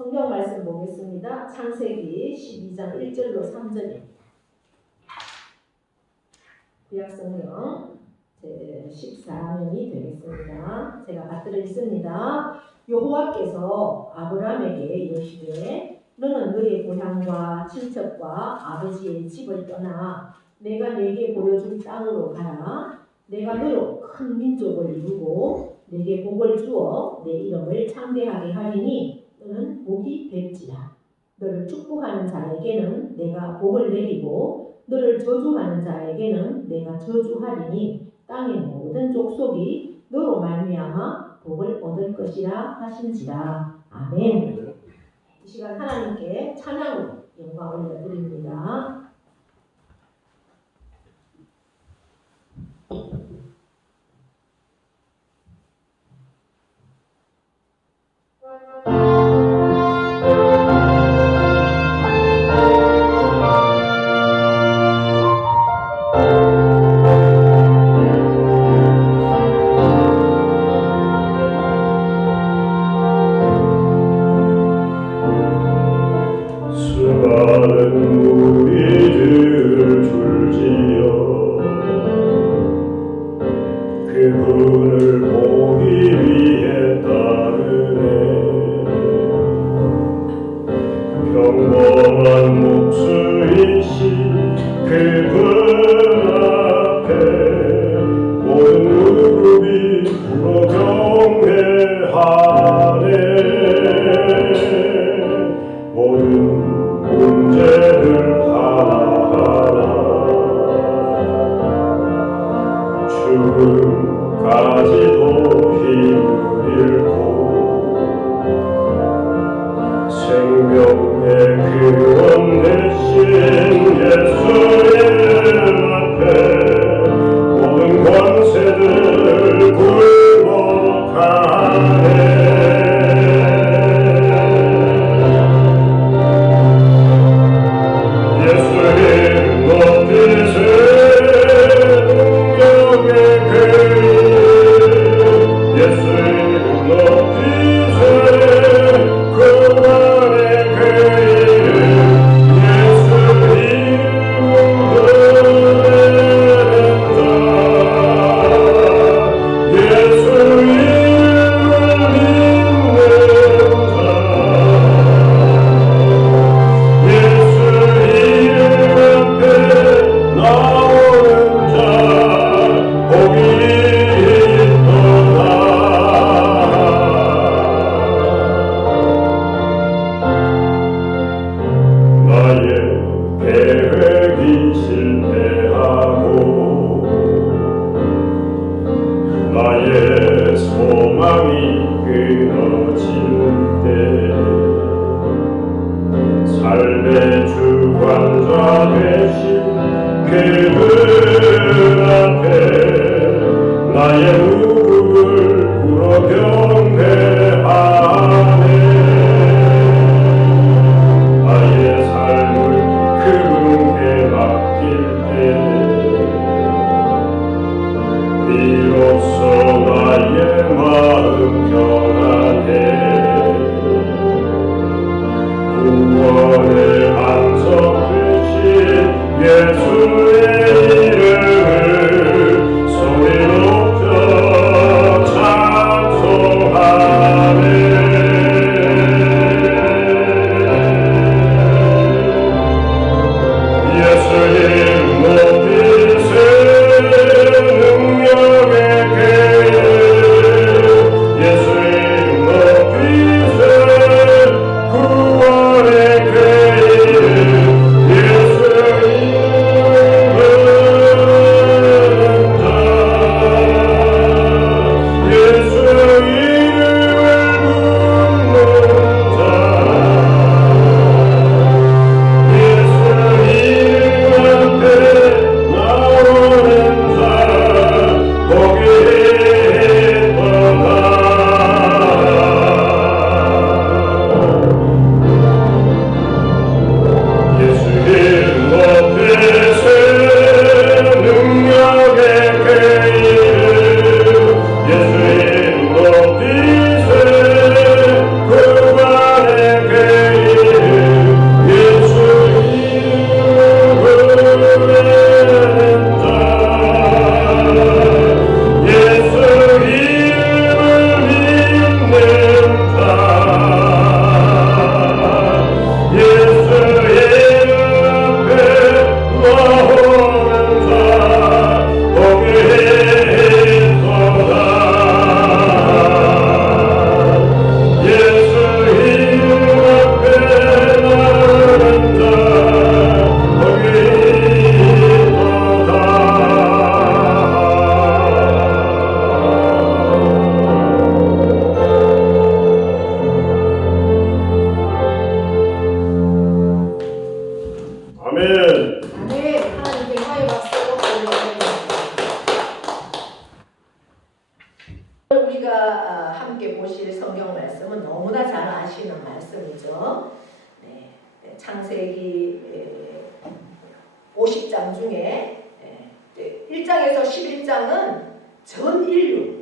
성경 말씀 보겠습니다. 창세기 12장 1절로 3절입니다. 구약성경 제14면이 되겠습니다. 제가 받들어 있습니다. 여호와께서 아브라함에게 이르시되 너는 너의 고향과 친척과 아버지의 집을 떠나 내가 네게 보여줄 땅으로 가라. 내가 너로 큰 민족을 이루고 네게 복을 주어 내 이름을 창대하게 하리니 너는 복이 될지라. 너를 축복하는 자에게는 내가 복을 내리고 너를 저주하는 자에게는 내가 저주하리니 땅의 모든 족속이 너로 말미암아 복을 얻을 것이라 하신지라. 아멘. 이 시간 하나님께 찬양으로 영광을 올려드립니다. 말씀은 너무나 잘 아시는 말씀이죠. 네, 창세기 50장 중에 1장에서 11장은 전 인류에게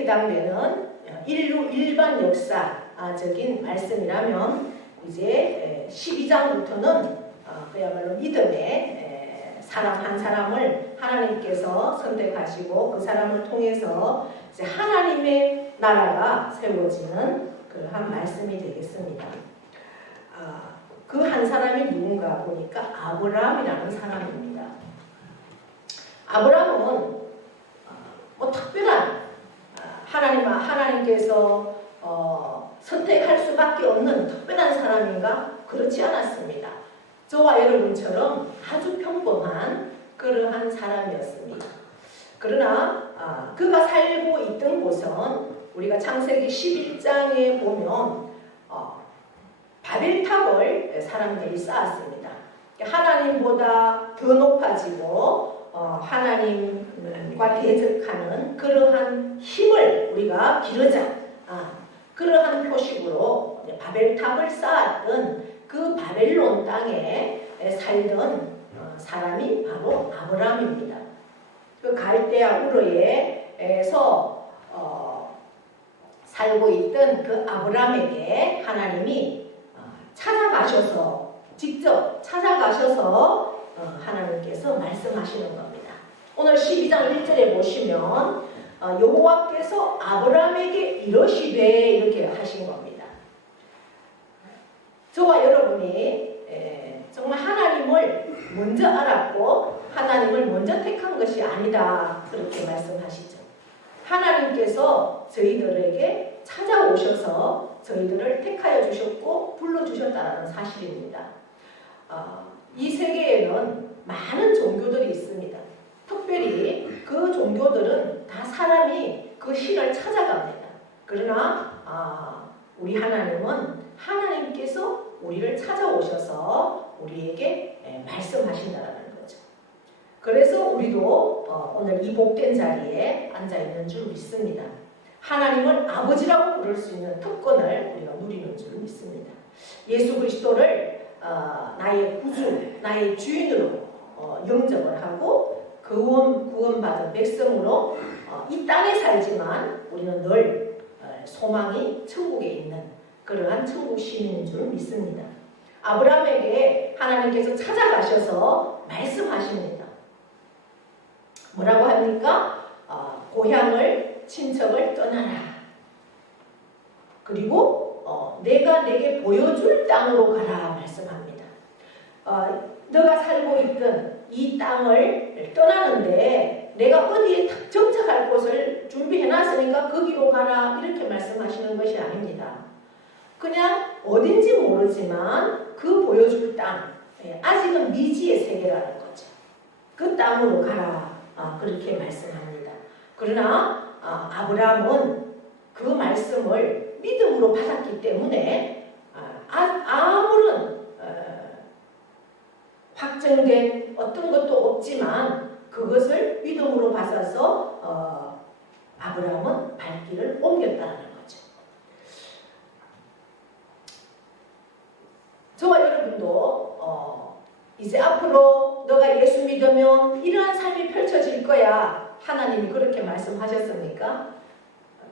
해당되는 인류 일반 역사적인 말씀이라면 이제 12장부터는 그야말로 믿음의 사람 한 사람을 하나님께서 선택하시고 그 사람을 통해서 이제 하나님의 나라가 세워지는 그러한 말씀이 되겠습니다. 그 한 사람이 누군가 보니까 아브라함이라는 사람입니다. 아브라함은 뭐 특별한 하나님께서 선택할 수밖에 없는 특별한 사람인가? 그렇지 않았습니다. 저와 여러분처럼 아주 평범한 그러한 사람이었습니다. 그러나 그가 살고 있던 곳은 우리가 창세기 11장에 보면 바벨탑을 사람들이 쌓았습니다. 하나님보다 더 높아지고 하나님과 대적하는 그러한 힘을 우리가 기르자, 그러한 표식으로 바벨탑을 쌓았던 그 바벨론 땅에 살던 사람이 바로 아브라함입니다. 그 갈대아 우르에서 살고 있던 그 아브라함에게 하나님이 직접 찾아가셔서 하나님께서 말씀하시는 겁니다. 오늘 12장 1절에 보시면 여호와께서 아브라함에게 이러시되 이렇게 하신 겁니다. 저와 여러분이 정말 하나님을 먼저 알았고 하나님을 먼저 택한 것이 아니다, 그렇게 말씀하시죠. 하나님께서 저희들에게 찾아오셔서 저희들을 택하여 주셨고 불러주셨다는 사실입니다. 이 세계에는 많은 종교들이 있습니다. 특별히 그 종교들은 다 사람이 그 신을 찾아갑니다. 그러나 우리 하나님은 하나님께서 우리를 찾아오셔서 우리에게 말씀하신다는 거죠. 그래서 우리도 오늘 이 복된 자리에 앉아있는 줄 믿습니다. 하나님을 아버지라고 부를 수 있는 특권을 우리가 누리는 줄 믿습니다. 예수 그리스도를 나의 구주, 나의 주인으로 영접을 하고 구원받은 백성으로 이 땅에 살지만 우리는 늘 소망이 천국에 있는 그러한 천국 시민인 줄 믿습니다. 아브라함에게 하나님께서 찾아가셔서 말씀하십니다. 뭐라고 합니까? 고향을, 친척을 떠나라. 그리고 내가 내게 보여줄 땅으로 가라 말씀합니다. 너가 살고 있던 이 땅을 떠나는데 내가 어디에 딱 정착할 곳을 준비해놨으니까 거기로 가라, 이렇게 말씀하시는 것이 아닙니다. 그냥 어딘지 모르지만 그 보여줄 땅, 아직은 미지의 세계라는 거죠. 그 땅으로 가라, 그렇게 말씀합니다. 그러나 아브라함은 그 말씀을 믿음으로 받았기 때문에 아무런 확정된 어떤 것도 없지만 그것을 믿음으로 받아서 아브라함은 발길을 옮겼다는 거죠. 저와 여러분도 이제 앞으로 너가 예수 믿으면 이러한 삶이 펼쳐질 거야, 하나님이 그렇게 말씀하셨습니까?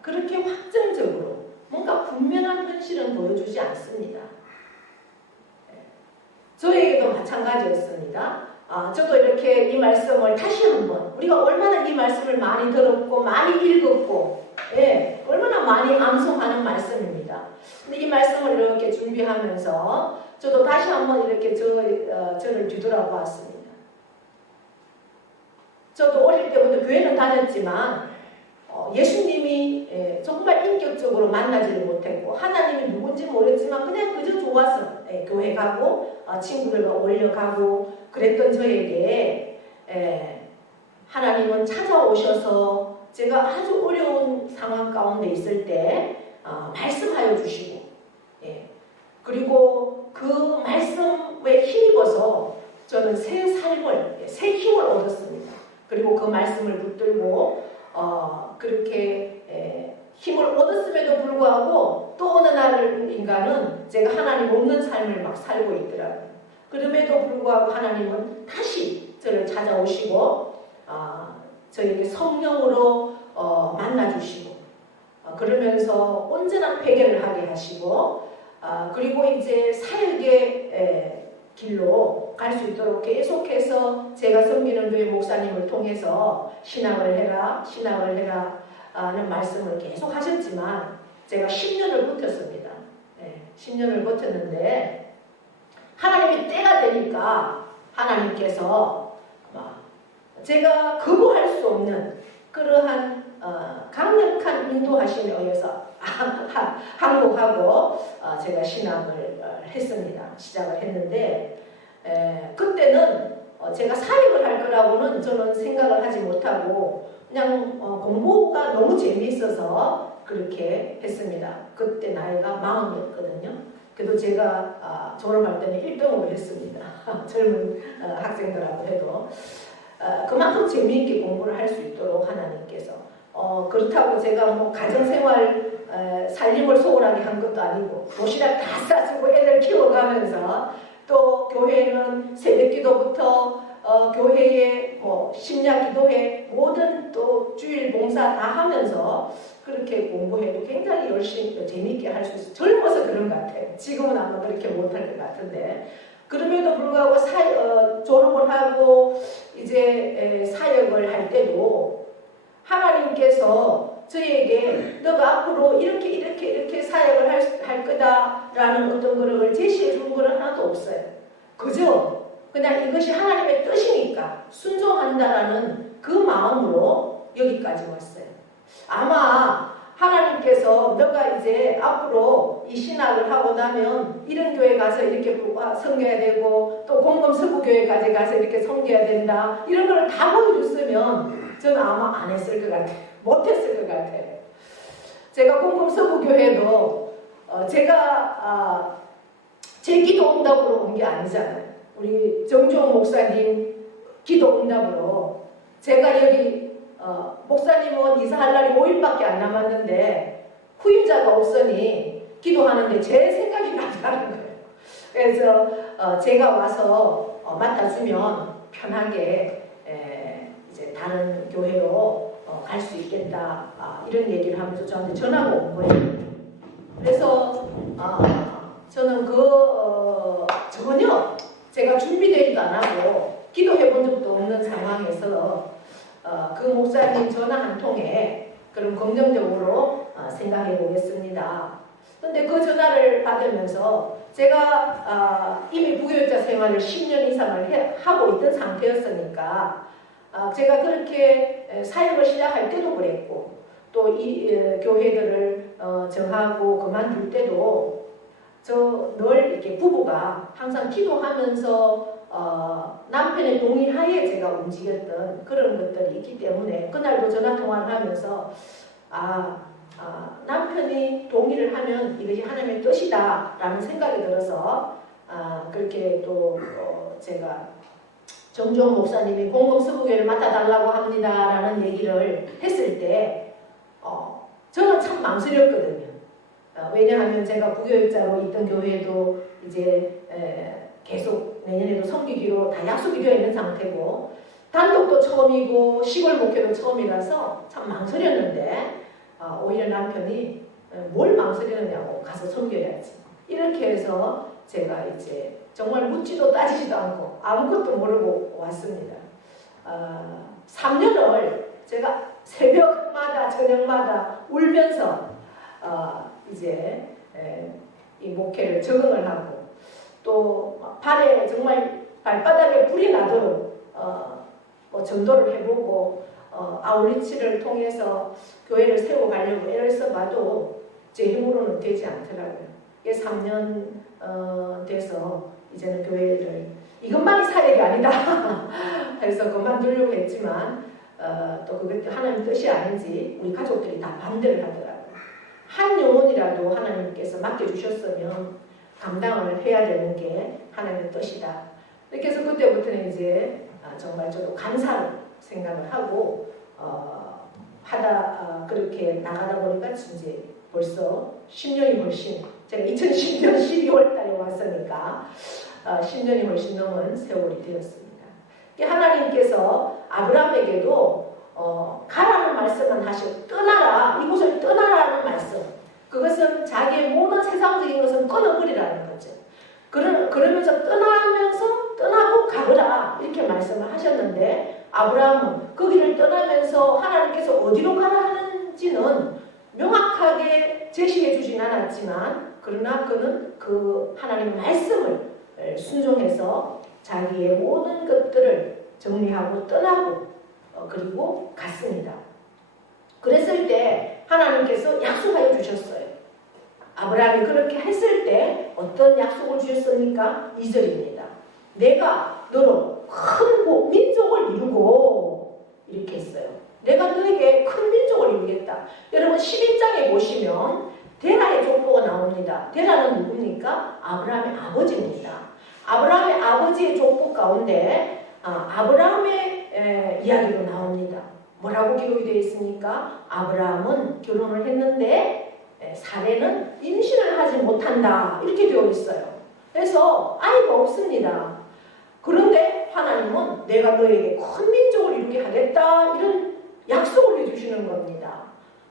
그렇게 확정적으로 뭔가 분명한 현실은 보여주지 않습니다. 저에게도 마찬가지였습니다. 저도 이렇게 이 말씀을 다시 한번, 우리가 얼마나 이 말씀을 많이 들었고 많이 읽었고 얼마나 많이 암송하는 말씀입니다. 근데 이 말씀을 이렇게 준비하면서 저도 다시 한번 이렇게 저를 뒤돌아보았습니다. 저도 어릴 때부터 교회는 다녔지만 예수님이 정말 인격적으로 만나지를 못했고 하나님이 누군지 모르지만 그냥 그저 좋아서 교회 가고 친구들과 어울려 가고 그랬던 저에게 하나님은 찾아오셔서 제가 아주 어려운 상황 가운데 있을 때 말씀하여 주시고 그리고 그 말씀에 힘입어서 저는 새 삶을, 새 힘을 얻었습니다. 그리고 그 말씀을 붙들고 그렇게 힘을 얻었음에도 불구하고 또 어느 날인가는 제가 하나님 없는 삶을 막 살고 있더라고요. 그럼에도 불구하고 하나님은 다시 저를 찾아오시고 저에게 성령으로 만나주시고 그러면서 온전한 회개를 하게 하시고 그리고 이제 사역의 길로 갈 수 있도록 계속해서 제가 섬기는 교회 목사님을 통해서 신앙을 해라 하는 말씀을 계속 하셨지만 제가 10년을 버텼습니다. 10년을 버텼는데 하나님이 때가 되니까 하나님께서 제가 거부할 수 없는 그러한 강력한 인도하심에 의해서 항복하고 제가 신앙을 했습니다. 시작을 했는데 그때는 제가 사역을 할 거라고는 저는 생각을 하지 못하고 그냥 공부가 너무 재미있어서 그렇게 했습니다. 그때 나이가 40이었거든요. 그래도 제가 졸업할 때는 1등으로 했습니다. 젊은 학생들하고 해도 그만큼 재미있게 공부를 할 수 있도록 하나님께서 그렇다고 제가 뭐 가정생활 살림을 소홀하게 한 것도 아니고 도시락 다 싸주고 애들 키워가면서 또 교회는 새벽기도부터 교회에 뭐 심야기도회 모든 또 주일 봉사 다 하면서 그렇게 공부해도 굉장히 열심히 재미있게 할 수 있어요. 젊어서 그런 것 같아요. 지금은 아마 그렇게 못할 것 같은데 그럼에도 불구하고 졸업을 하고 이제 사역을 할 때도 하나님께서 저에게 너가 앞으로 이렇게 사역을 할 거다라는 어떤 그런 제시해 준 건 하나도 없어요. 그저 그냥 이것이 하나님의 뜻이니까 순종한다라는 그 마음으로 여기까지 왔어요. 아마 하나님께서 너가 이제 앞으로 이 신학을 하고 나면 이런 교회 가서 이렇게 섬겨야 되고 또 공범서부교회까지 가서 이렇게 섬겨야 된다 이런 걸 다 보여줬으면 저는 아마 안 했을 것 같아요. 못했을 것 같아요. 제가 공범서부교회도 제가 제 기도 응답으로 온 게 아니잖아요. 우리 정주홍 목사님 기도 응답으로 제가 여기 목사님은 이사할 날이 5일밖에 안 남았는데 후임자가 없으니 기도하는데 제 생각이 나더라는 거예요. 그래서 제가 와서 맡아주면 편하게 이제 다른 교회로 갈 수 있겠다 이런 얘기를 하면서 저한테 전화가 온 거예요. 그래서 저는 전혀 제가 준비되지도 안 하고 기도해 본 적도 없는 상황에서 그 목사님 전화 한 통에 그럼 긍정적으로 생각해 보겠습니다. 그런데 그 전화를 받으면서 제가 이미 부교육자 생활을 10년 이상을 하고 있던 상태였으니까 제가 그렇게 사역을 시작할 때도 그랬고 또 이 교회들을 정하고 그만둘 때도 저 늘 이렇게 부부가 항상 기도하면서 남편의 동의하에 제가 움직였던 그런 것들이 있기 때문에 그날도 전화통화를 하면서 남편이 동의를 하면 이것이 하나님의 뜻이다 라는 생각이 들어서 그렇게 또 제가 정주홍 목사님이 공범서부교회를 맡아달라고 합니다 라는 얘기를 했을 때 저는 참 망설였거든요. 왜냐하면 제가 부교육자로 있던 교회도 이제 계속 내년에도 섬기기로 다 약속이 되어 있는 상태고 단독도 처음이고 시골 목회도 처음이라서 참 망설였는데 오히려 남편이 뭘 망설이느냐고 가서 섬겨야지 이렇게 해서 제가 이제 정말 묻지도 따지지도 않고 아무것도 모르고 왔습니다. 3년을 제가 새벽마다 저녁마다 울면서 이제 이 목회를 적응을 하고 또 발에 정말 발바닥에 불이 나도록 뭐 전도를 해보고 아울리치를 통해서 교회를 세워가려고 애를 써봐도 제 힘으로는 되지 않더라고요. 이게 3년 돼서 이제는 교회를 이것만이 사역이 아니다. 그래서 그만두려고 했지만 또 그게 하나님 뜻이 아닌지 우리 가족들이 다 반대를 하더라고요. 한 영혼이라도 하나님께서 맡겨주셨으면 감당을 해야 되는 게 하나님의 뜻이다. 이렇게 해서 그때부터는 이제 정말 저도 감사로 생각을 하고 그렇게 나가다 보니까 이제 벌써 10년이 훨씬, 제가 2010년 12월 달에 왔으니까 10년이 훨씬 넘은 세월이 되었습니다. 하나님께서 아브라함에게도 가라는 말씀만 하시고 떠나라, 이곳을 떠나라는 말씀, 그것은 자기의 모든 세상적인 것은 끊어버리라는 거죠. 그러면서 떠나고 가거라 이렇게 말씀을 하셨는데, 아브라함은 그 길을 떠나면서 하나님께서 어디로 가라 하는지는 명확하게 제시해 주진 않았지만, 그러나 그는 그 하나님의 말씀을 순종해서 자기의 모든 것들을 정리하고 떠나고 그리고 갔습니다. 그랬을 때 하나님께서 약속하여 주셨어요. 아브라함이 그렇게 했을 때 어떤 약속을 주셨습니까? 2절입니다. 내가 너로 큰 민족을 이루고, 이렇게 했어요. 내가 너에게 큰 민족을 이루겠다. 여러분 11장에 보시면 데라의 족보가 나옵니다. 데라는 누굽니까? 아브라함의 아버지입니다. 아브라함의 아버지의 족보 가운데 아브라함의 이야기로 나옵니다. 뭐라고 기록이 되어 있습니까? 아브라함은 결혼을 했는데 사례는 임신을 하지 못한다 이렇게 되어 있어요. 그래서 아이가 없습니다. 그런데 하나님은 내가 너에게 큰 민족을 이루게 하겠다 이런 약속을 해주시는 겁니다.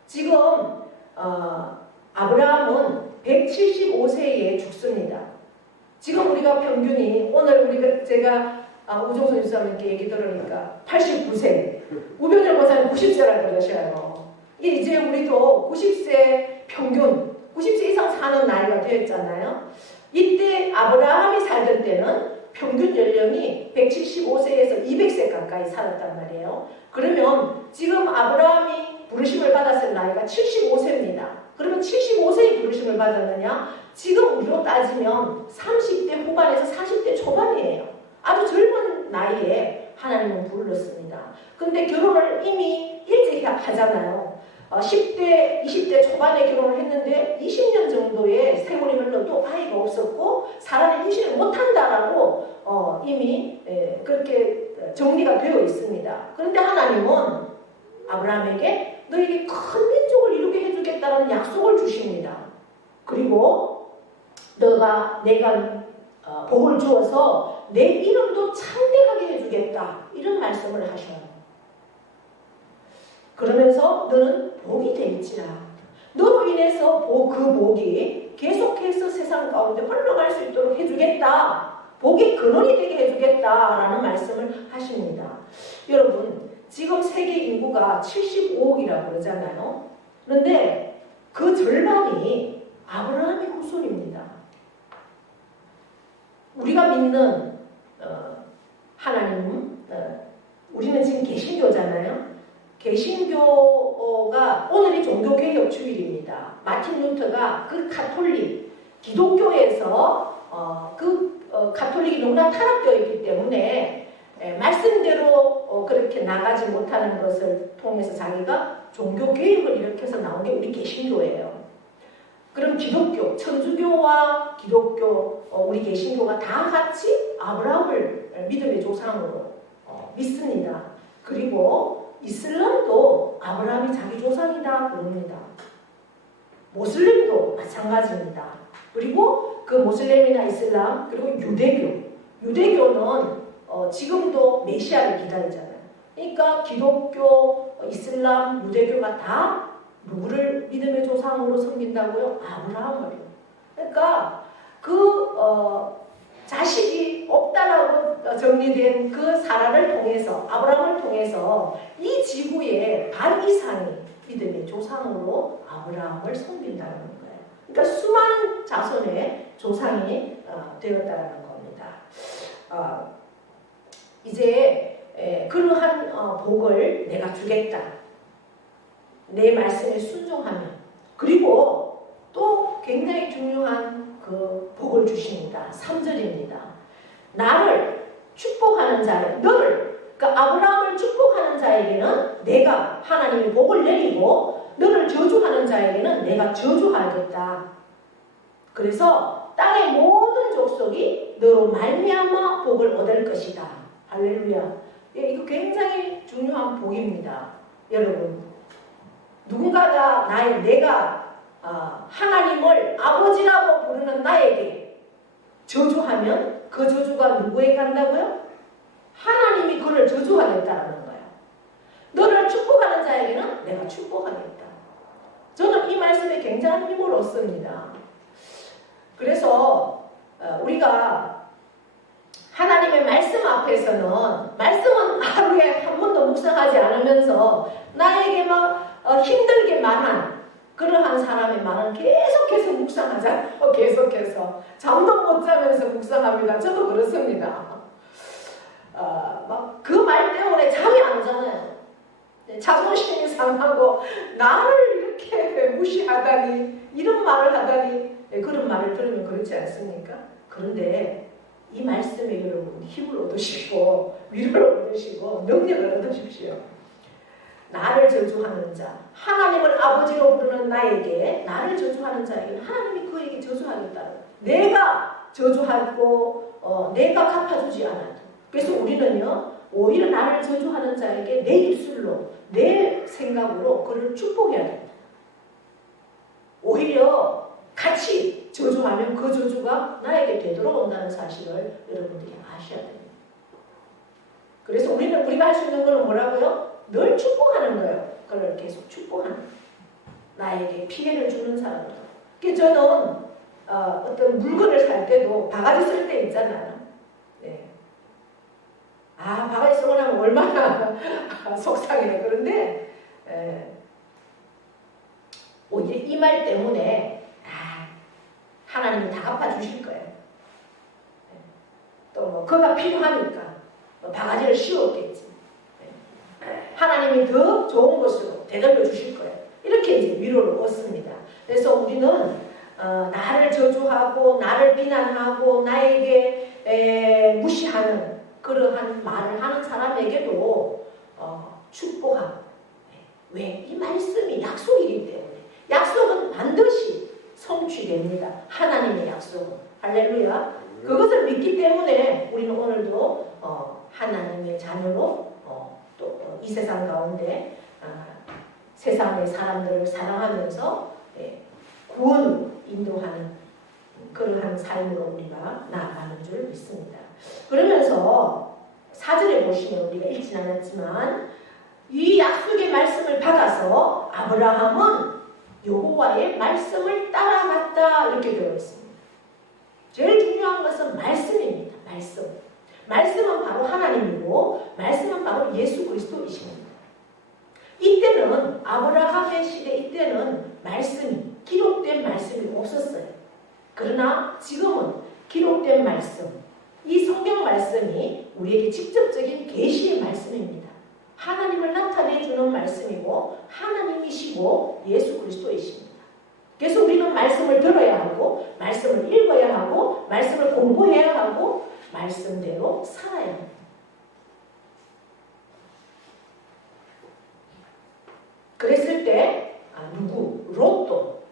지금 아브라함은 175세에 죽습니다. 지금 우리가 평균이, 오늘 제가 우종선 유사님께 얘기 들으니까 89세, 우병렬 권사님 90세라고 그러셔요. 이제 우리도 90세 평균, 90세 이상 사는 나이가 되었잖아요. 이때 아브라함이 살던 때는 평균 연령이 175세에서 200세 가까이 살았단 말이에요. 그러면 지금 아브라함이 부르심을 받았을 나이가 75세입니다. 그러면 75세에 부르심을 받았느냐? 지금 우리로 따지면 30대 후반에서 40대 초반이에요. 아주 젊은 나이에 하나님은 불렀습니다. 근데 결혼을 이미 일찍 하잖아요. 10대, 20대 초반에 결혼을 했는데 20년 정도의 세월이 흘러도 아이가 없었고 사람이 임신을 못한다라고 이미 그렇게 정리가 되어 있습니다. 그런데 하나님은 아브라함에게 너에게 큰 민족을 이루게 해주겠다는 약속을 주십니다. 그리고 내가 복을 주어서 내 이름도 창대하게 해주겠다 이런 말씀을 하셔요. 그러면서 너는 복이 될지라. 너로 인해서 그 복이 계속해서 세상 가운데 흘러갈 수 있도록 해주겠다. 복의 근원이 되게 해주겠다라는 말씀을 하십니다. 여러분, 지금 세계 인구가 75억이라고 그러잖아요. 그런데 그 절반이 아브라함의 후손입니다. 우리가 믿는 하나님, 우리는 지금 개신교잖아요. 개신교가 오늘이 종교개혁 주일입니다. 마틴 루터가 그 가톨릭, 기독교에서 가톨릭이 너무나 타락되어 있기 때문에 말씀대로 그렇게 나가지 못하는 것을 통해서 자기가 종교개혁을 일으켜서 나온 게 우리 개신교예요. 그럼 기독교, 천주교와 기독교, 우리 개신교가 다 같이 아브라함을 믿음의 조상으로 믿습니다. 그리고 이슬람도 아브라함이 자기 조상이다 그럽니다. 모슬림도 마찬가지입니다. 그리고 그 모슬림이나 이슬람, 그리고 유대교는 지금도 메시아를 기다리잖아요. 그러니까 기독교, 이슬람, 유대교가 다 누구를 믿음의 조상으로 섬긴다고요? 아브라함을요. 그러니까 자식이 없다라고 정리된 그 사라를 통해서, 아브라함을 통해서 이 지구의 반 이상이 믿음의 조상으로 아브라함을 섬긴다는 거예요. 그러니까 수많은 자손의 조상이 되었다는 겁니다. 이제 그러한 복을 내가 주겠다. 내 말씀에 순종하면. 그리고 또 굉장히 중요한 그 복을 주십니다. 3절입니다. 나를 축복하는 자에, 그러니까 아브라함을 축복하는 자에게는 내가 하나님의 복을 내리고, 너를 저주하는 자에게는 내가 저주하겠다. 그래서 땅의 모든 족속이 너로 말미암아 복을 얻을 것이다. 할렐루야. 이거 굉장히 중요한 복입니다. 여러분, 누군가가 내가 하나님을 아버지라고 부르는 나에게 저주하면 그 저주가 누구에게 간다고요? 하나님이 그를 저주하겠다는 거예요. 너를 축복하는 자에게는 내가 축복하겠다. 저는 이 말씀에 굉장한 힘을 얻습니다. 그래서 우리가 하나님의 말씀 앞에서는 말씀은 하루에 한 번도 묵상하지 않으면서 나에게 막 힘들게만 한 그러한 사람의 말은 계속해서 묵상하잖아요. 계속해서 잠도 못 자면서 묵상합니다. 저도 그렇습니다. 막 그 말 때문에 잠이 안 오잖아요. 자존심이 상하고 나를 이렇게 무시하다니 이런 말을 하다니 그런 말을 들으면 그렇지 않습니까? 그런데 이 말씀에 여러분 힘을 얻으시고 위로를 얻으시고 능력을 얻으십시오. 나를 저주하는 자, 하나님을 아버지로 부르는 나에게 나를 저주하는 자에게는 하나님이 그에게 저주하겠다는 내가 저주하고 내가 갚아주지 않아도 그래서 우리는요 오히려 나를 저주하는 자에게 내 입술로 내 생각으로 그를 축복해야 됩니다. 오히려 같이 저주하면 그 저주가 나에게 되돌아온다는 사실을 여러분들이 아셔야 됩니다. 그래서 우리가 할 수 있는 것은 뭐라고요? 늘 축복하는 거예요. 그걸 계속 축복하는 나에게 피해를 주는 사람들. 그래서 저는 어떤 물건을 살 때도 바가지 쓸 때 있잖아요. 네. 바가지 쓰고 나면 얼마나 속상해요. 그런데 오히려 이 말 때문에 하나님이 다 갚아주실 거예요. 또 뭐 그가 필요하니까 바가지를 씌웠겠지. 하나님이 더 좋은 것으로 되돌려 주실 거예요. 이렇게 이제 위로를 얻습니다. 그래서 우리는 나를 저주하고 나를 비난하고 나에게 무시하는 그러한 말을 하는 사람에게도 축복하고 왜? 이 말씀이 약속이기 때문에 약속은 반드시 성취됩니다. 하나님의 약속은 할렐루야. 그것을 믿기 때문에 우리는 오늘도 하나님의 자녀로 또 이 세상 가운데 세상의 사람들을 사랑하면서 구원으로 인도하는 그러한 삶으로 우리가 나아가는 줄 믿습니다. 그러면서 4절에 보시면 우리가 읽진 않았지만 이 약속의 말씀을 받아서 아브라함은 여호와의 말씀을 따라갔다 이렇게 되어 있습니다. 제일 중요한 것은 말씀입니다. 말씀은 바로 하나님이고 말씀은 바로 예수 그리스도이십니다. 이때는 아브라함의 시대 이때는 말씀이 기록된 말씀이 없었어요. 그러나 지금은 기록된 말씀 이 성경 말씀이 우리에게 직접적인 계시의 말씀입니다. 하나님을 나타내주는 말씀이고 하나님이시고 예수 그리스도이십니다. 그래서 우리는 말씀을 들어야 하고 말씀을 읽어야 하고 말씀을 공부해야 하고 말씀대로 살아야 합니다. 그랬을 때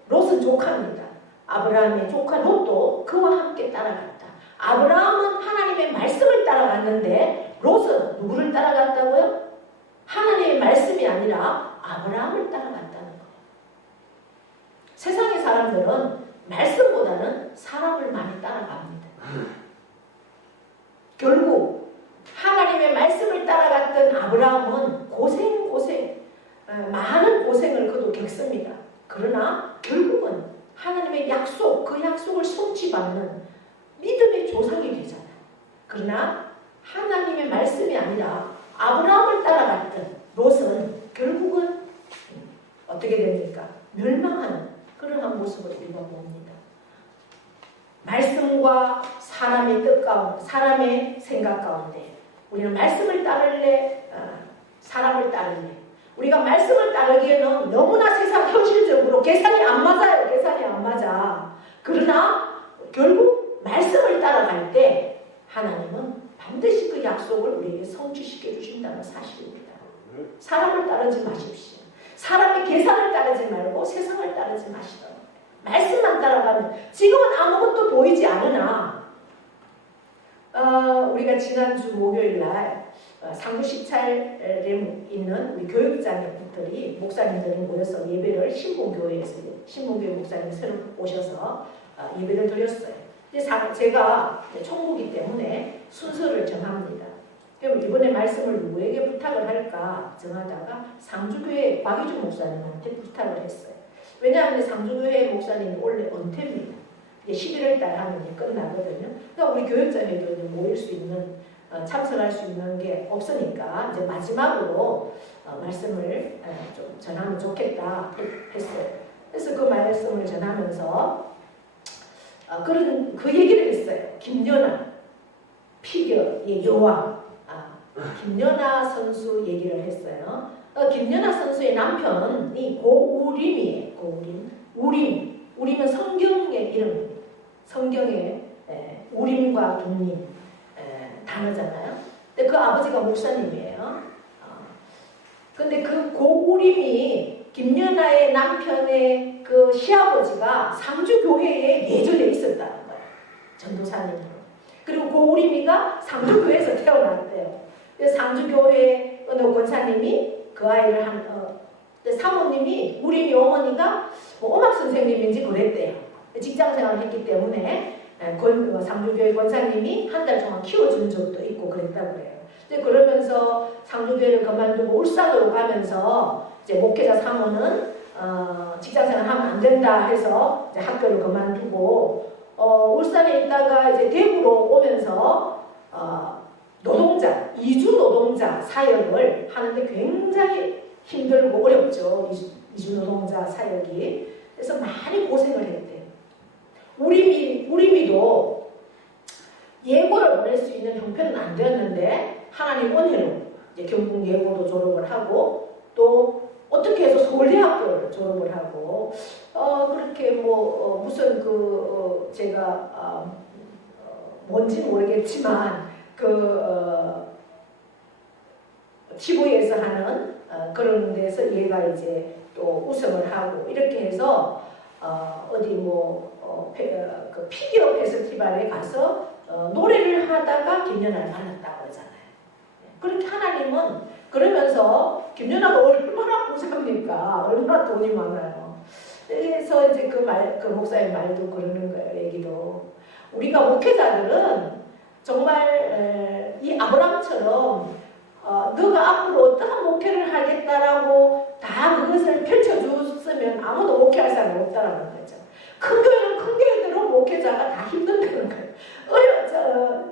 롯은 조카입니다. 아브라함의 조카 롯도 그와 함께 따라갔다. 아브라함은 하나님의 말씀을 따라갔는데 롯은 누구를 따라갔다고요? 하나님의 말씀이 아니라 아브라함을 따라갔다는 거예요. 세상의 사람들은 말씀보다는 사람을 많이 따라갑니다. 결국 하나님의 말씀을 따라갔던 아브라함은 많은 고생을 그도 겪습니다. 그러나 결국은 하나님의 약속, 그 약속을 성취받는 믿음의 조상이 되잖아요. 그러나 하나님의 말씀이 아니라 아브라함을 따라갔던 롯은 결국은 어떻게 됩니까? 멸망하는 그러한 모습을 우리가 봅니다. 말씀과 사람의 뜻 가운데, 사람의 생각 가운데 우리는 말씀을 따를래, 사람을 따를래. 우리가 말씀을 따르기에는 너무나 세상 현실적으로 계산이 안 맞아요. 계산이 안 맞아. 그러나 결국 말씀을 따라갈 때 하나님은 반드시 그 약속을 우리에게 성취시켜 주신다는 사실입니다. 사람을 따르지 마십시오. 사람의 계산을 따르지 말고 세상을 따르지 마시라. 말씀만 따라가면 지금은 아무것도 보이지 않으나 우리가 지난주 목요일 날 상주 시찰에 있는 우리 교육장들이 목사님들이 모여서 예배를 신봉교회에서 신봉교회 목사님 새로 오셔서 예배를 드렸어요. 제가 총무기 때문에 순서를 정합니다. 그럼 이번에 말씀을 누구에게 부탁을 할까 정하다가 상주교회 박희준 목사님한테 부탁을 했어요. 왜냐하면 상주교회 목사님이 원래 은퇴입니다. 11월 달 하면 끝나거든요. 그러니까 우리 교육자회도 모일 수 있는 참석할 수 있는 게 없으니까 이제 마지막으로 말씀을 좀 전하면 좋겠다 했어요. 그래서 그 말씀을 전하면서 그 얘기를 했어요. 김연아 피겨의 여왕 김연아 선수 얘기를 했어요. 김연아 선수의 남편이 고우림이에요. 우림은 성경의 이름입니다. 성경의 우림과 둠림 단어잖아요. 근데 그 아버지가 목사님이에요. 근데 그 고우림이 김연아의 남편의 그 시아버지가 상주교회에 예전에 있었다는 거예요. 전도사님으로. 그리고 고우림이가 상주교회에서 태어났대요. 그래서 상주교회 어느 권사님이 그 아이를 사모님이 우림이 어머니가 뭐 음악 선생님인지 그랬대요. 직장 생활을 했기 때문에 상주교회 권사님이 한 달 동안 키워준 적도 있고 그랬다고 해요. 근데 그러면서 상주교회를 그만두고 울산으로 가면서 이제 목회자 사모는 직장 생활 하면 안 된다 해서 이제 학교를 그만두고 울산에 있다가 이제 대구로 오면서 노동자, 이주 노동자 사역을 하는데 굉장히 힘들고 어렵죠. 이주 노동자 사역이. 그래서 많이 고생을 했대요. 우리미도 예고를 보낼 수 있는 형편은 안 되었는데 하나님 은혜로 이제 경북 예고도 졸업을 하고 또 어떻게 해서 서울대학교를 졸업을 하고 그렇게 뭐 무슨 제가 뭔지 모르겠지만 TV에서 하는 그런 데서 얘가 이제 또 우승을 하고 이렇게 해서 어디 그 피겨 페스티벌에 가서 노래를 하다가 김연아를 만났다고 그러잖아요. 그렇게 하나님은 그러면서 김연아가 얼마나 부자입니까? 얼마나 돈이 많아요. 그래서 이제 그 목사의 말도 그러는 거예요. 얘기도 우리가 목회자들은 정말 이 아브라함처럼 너가 앞으로 어떠한 목회를 하겠다라고 다 그것을 펼쳐줬으면 아무도 목회할 사람이 없다라는 거죠. 큰 교회는 큰 교회대로 목회자가 다 힘든다는 거예요.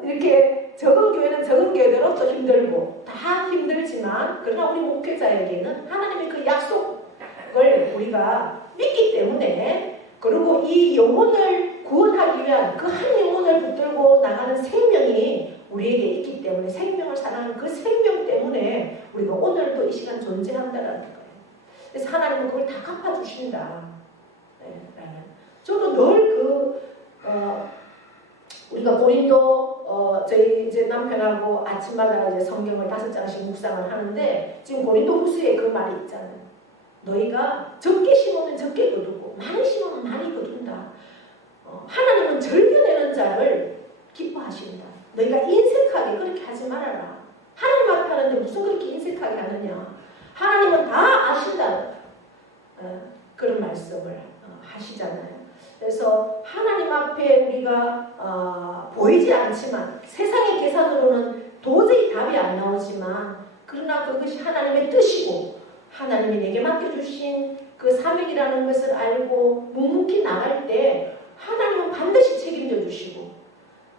이렇게 적은 교회는 적은 교회대로 또 힘들고 다 힘들지만 그러나 우리 목회자에게는 하나님의 그 약속을 우리가 믿기 때문에 그리고 이 영혼을 구원하기 위한 그 한 영혼을 붙들고 나가는 생명이 우리에게 있기 때문에 생명을 사랑하는 그 생명 때문에 우리가 오늘도 이 시간 존재한다라는 거예요. 그래서 하나님은 그걸 다 갚아주신다. 저도 늘 우리가 고린도 저희 이제 남편하고 아침마다 이제 성경을 5장씩 묵상을 하는데 지금 고린도 후서에 그 말이 있잖아요. 너희가 적게 심으면 적게 거두고 많이 심으면 많이 거둔다. 하나님은 절겨내는 자를 기뻐하신다. 너희가 인색하게 그렇게 하지 말아라. 하나님 앞에 하는데 무슨 그렇게 인색하게 하느냐. 하나님은 다 아신다. 그런 말씀을 하시잖아요. 그래서 하나님 앞에 우리가 보이지 않지만 세상의 계산으로는 도저히 답이 안 나오지만 그러나 그것이 하나님의 뜻이고 하나님이 내게 맡겨주신 그 사명이라는 것을 알고 묵묵히 나갈 때 하나님은 반드시 책임져 주시고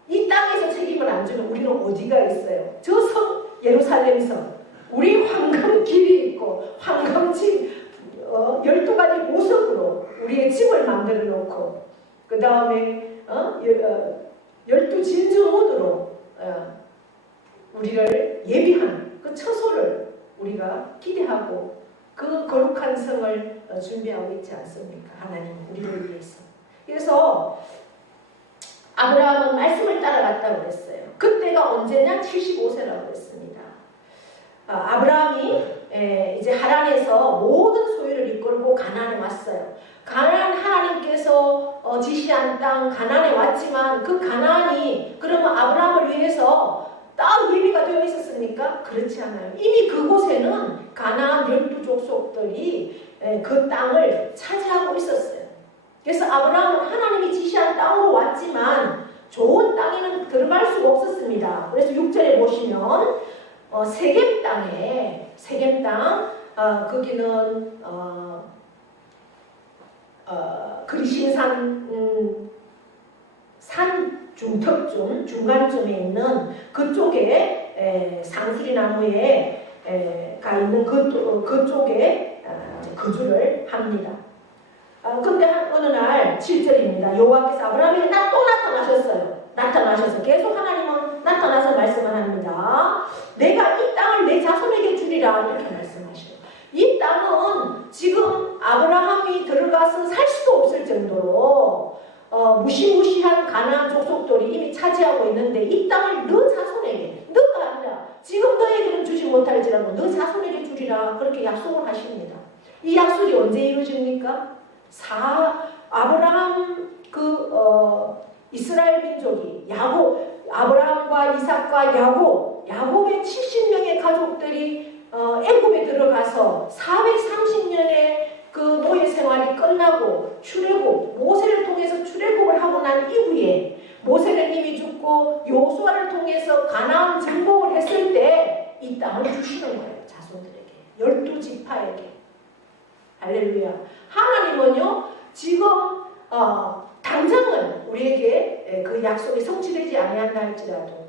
이 땅에서 책임을 안 주면 우리는 어디가 있어요? 저 성 예루살렘성 우리 황금 길이 있고 황금집 12가지 보석으로 우리의 집을 만들어 놓고 그 다음에 12진주문으로 우리를 예비한 그 처소를 우리가 기대하고 그 거룩한 성을 준비하고 있지 않습니까? 하나님 우리를 위해서. 그래서 아브라함은 말씀을 따라갔다고 했어요. 그때가 언제냐? 75세라고 했습니다. 아브라함이 이제 하란에서 모든 소유를 이끌고 가나안에 왔어요. 가나안 하나님께서 지시한 땅 가나안에 왔지만 그 가나안이 그러면 아브라함을 위해서 딱 예비가 되어 있었습니까? 그렇지 않아요. 이미 그곳에는 가나안 12족속들이 그 땅을 차지하고 있었어요. 그래서 아브라함은 하나님이 지시한 땅으로 왔지만 좋은 땅에는 들어갈 수가 없었습니다. 그래서 6절에 보시면 세겜 땅에 세겜 땅 거기는 그리신산 산 중턱쯤 중간쯤에 있는 그쪽에 상수리 나무에 가 있는 그쪽에 거주를 합니다. 근데 어느 날 7절입니다. 여호와께서 아브라함에게 또 나타나셔서 계속 하나님은 나타나서 말씀을 합니다. 내가 이 땅을 내 자손에게 주리라 이렇게 말씀하셔요. 이 땅은 지금 아브라함이 들어가서 살 수도 없을 정도로 무시무시한 가나안 족속들이 이미 차지하고 있는데 이 땅을 너 자손에게, 너가 아니라 지금 너에게는 주지 못할지라도 너 자손에게 주리라 그렇게 약속을 하십니다. 이 약속이 언제 이루어집니까? 아브라함 이스라엘 민족이 아브라함과 이삭과 야곱의 70명의 가족들이 애굽에 들어가서 430년의 그 노예 생활이 끝나고 모세를 통해서 출애굽을 하고 난 이후에 모세는 이미 죽고 여호수아를 통해서 가나안 정복을 했을 때 이 땅을 주시는 거예요. 자손들에게 12지파에게. 할렐루야. 하나님은요 지금 당장은 우리에게 그 약속이 성취되지 아니한다 할지라도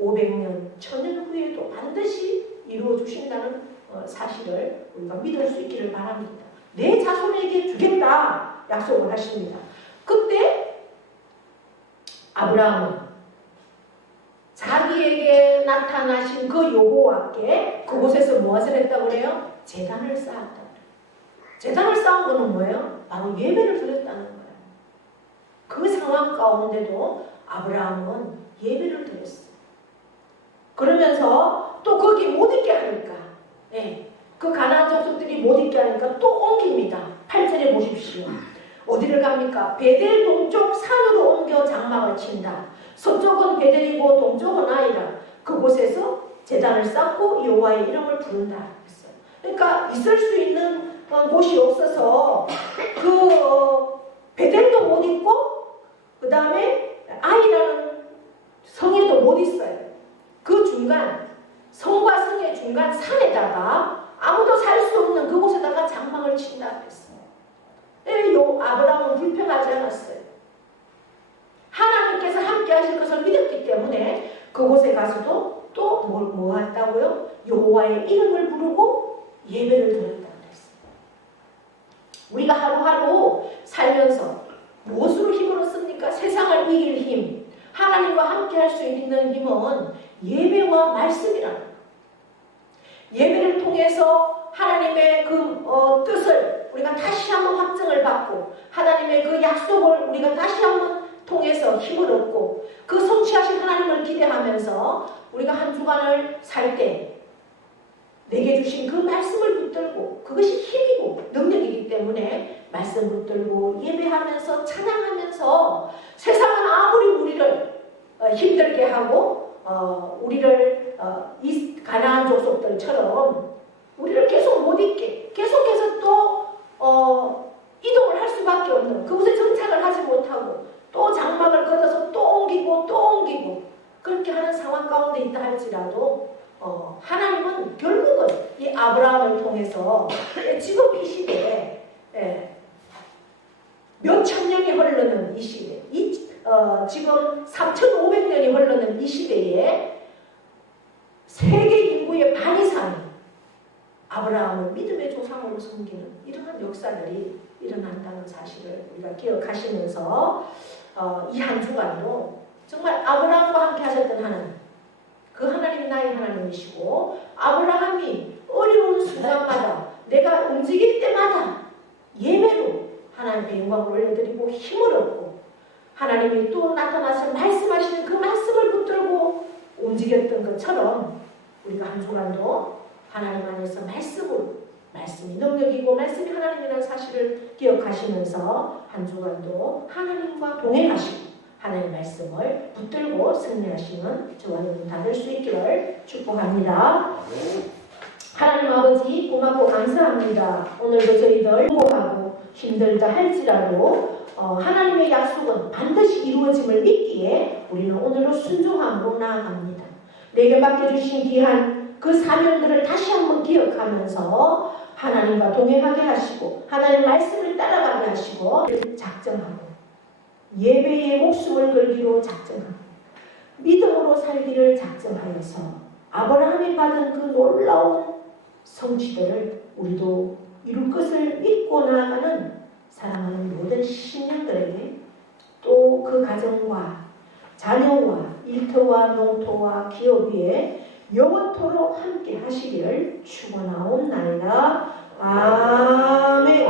500년, 1000년 후에도 반드시 이루어 주신다는 사실을 우리가 믿을 수 있기를 바랍니다. 내 자손에게 주겠다 약속을 하십니다. 그때 아브라함은 자기에게 나타나신 그 여호와께 그곳에서 무엇을 했다고 그래요? 제단을 쌓았다. 제단을 쌓은 거는 뭐예요? 바로 예배를 드렸다는 거예요. 그 상황 가운데도 아브라함은 예배를 드렸어요. 그러면서 또 거기 못 있게 하니까 그 가나안 족속들이 못 있게 하니까 또 옮깁니다. 8절에 보십시오. 어디를 갑니까? 베델 동쪽 산으로 옮겨 장막을 친다. 서쪽은 베델이고 동쪽은 아이라. 그곳에서 제단을 쌓고 여호와의 이름을 부른다. 했어요. 그러니까 있을 수 있는 곳이 없어서 베델도 못 있고 그 다음에 아이라는 성에도 못 있어요. 그 중간 성과 성의 중간 산에다가 아무도 살 수 없는 그곳에다가 장막을 친다 했어요. 아브라함은 불평하지 않았어요. 하나님께서 함께 하실 것을 믿었기 때문에 그곳에 가서도 또 뭐 했다고요? 여호와의 이름을 부르고 예배를 드렸다 그랬어요. 우리가 하루하루 살면서 무엇으로 힘을 얻습니까? 세상을 이길 힘, 하나님과 함께 할 수 있는 힘은 예배와 말씀이라는 거예요. 예배를 통해서 하나님의 그 뜻을 우리가 다시 한번 확증을 받고 하나님의 그 약속을 우리가 다시 한번 통해서 힘을 얻고 그 성취하신 하나님을 기대하면서 우리가 한 주간을 살 때 내게 주신 그 말씀을 붙들고 그것이 힘이고 능력이기 때문에 말씀 붙들고 예배하면서 찬양하면서 세상은 아무리 우리를 힘들게 하고 우리를 이 가나안 족속들처럼 우리를 계속 못 있게 계속해서 또 이동을 할 수밖에 없는 그곳에 정착을 하지 못하고 또 장막을 걷어서 또 옮기고 그렇게 하는 상황 가운데 있다 할지라도 하나님은 결국은 이 아브라함을 통해서 지금 이 시대에 몇천 년이 흐르는 이 시대 지금 3,500년이 흐르는 이 시대에 세계 인구의 반 이상이 아브라함을 믿음의 조상으로 섬기는 이러한 역사들이 일어난다는 사실을 우리가 기억하시면서 이 한 주간도 정말 아브라함과 함께 하셨던 하나님 그 하나님이 나의 하나님이시고 아브라함이 어려운 순간마다 내가 움직일 때마다 예배로 하나님의 영광을 올려드리고 힘을 얻고 하나님이 또 나타나서 말씀하시는 그 말씀을 붙들고 움직였던 것처럼 우리가 한 주간도 하나님 안에서 말씀이 능력이고 말씀이 하나님이라는 사실을 기억하시면서 한 주간도 하나님과 동행하시고 하나님의 말씀을 붙들고 승리하시는 저와 여러분 다 될 수 있기를 축복합니다. 하나님 아버지 고맙고 감사합니다. 오늘도 저희들 행복하고 힘들다 할지라도 하나님의 약속은 반드시 이루어짐을 믿기에 우리는 오늘도 순종함으로 나아갑니다. 내게 맡겨주신 귀한 그 사명들을 다시 한번 기억하면서 하나님과 동행하게 하시고 하나님의 말씀을 따라가게 하시고 작정하고 예배에 목숨을 걸기로 작정하고 믿음으로 살기를 작정하여서 아브라함이 받은 그 놀라운 성취들을 우리도 이룰 것을 믿고 나아가는 사랑하는 모든 신령들에게 또 그 가정과 자녀와 일터와 농토와 기업 위에 영원토록 함께 하시기를 축원하옵나이다. 아멘.